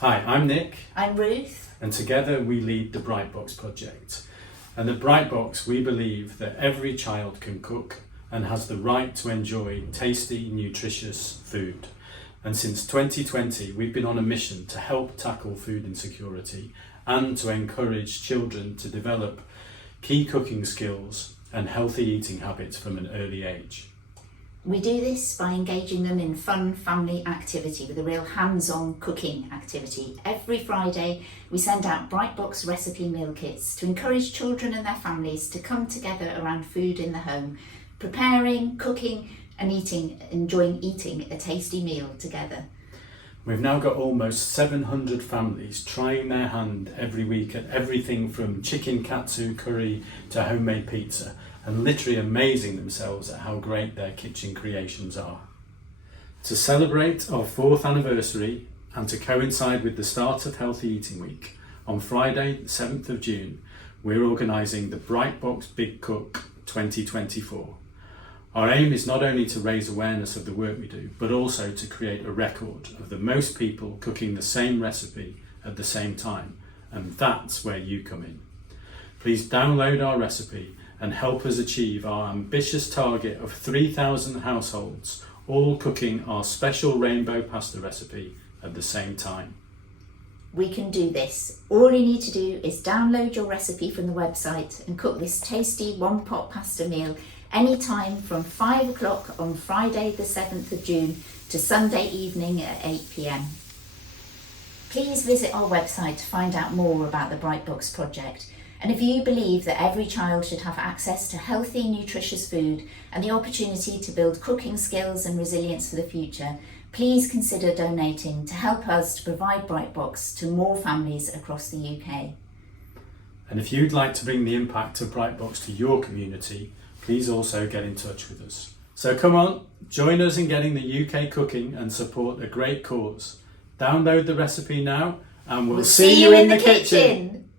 Hi, I'm Nick. I'm Ruth. And together we lead the BRITE Box project. And at BRITE Box we believe that every child can cook and has the right to enjoy tasty, nutritious food. And since 2020 we've been on a mission to help tackle food insecurity and to encourage children to develop key cooking skills and healthy eating habits from an early age. We do this by engaging them in fun family activity with a real hands-on cooking activity. Every Friday we send out BRITE Box recipe meal kits to encourage children and their families to come together around food in the home, preparing, cooking and enjoying eating a tasty meal together. We've now got almost 700 families trying their hand every week at everything from chicken katsu curry to homemade pizza, and literally amazing themselves at how great their kitchen creations are. To celebrate our 4th anniversary and to coincide with the start of Healthy Eating Week, on Friday the 7th of June, we're organising the BRITE Box Big Cook 2024. Our aim is not only to raise awareness of the work we do, but also to create a record of the most people cooking the same recipe at the same time, and that's where you come in. Please download our recipe and help us achieve our ambitious target of 3,000 households, all cooking our special rainbow pasta recipe at the same time. We can do this. All you need to do is download your recipe from the website and cook this tasty one-pot pasta meal anytime from 5 o'clock on Friday the 7th of June to Sunday evening at 8 p.m. Please visit our website to find out more about the BRITE Box project. And if you believe that every child should have access to healthy, nutritious food and the opportunity to build cooking skills and resilience for the future, please consider donating to help us to provide BRITE Box to more families across the UK. And if you'd like to bring the impact of BRITE Box to your community, please also get in touch with us. So come on, join us in getting the UK cooking and support a great cause. Download the recipe now and we'll see you in the kitchen.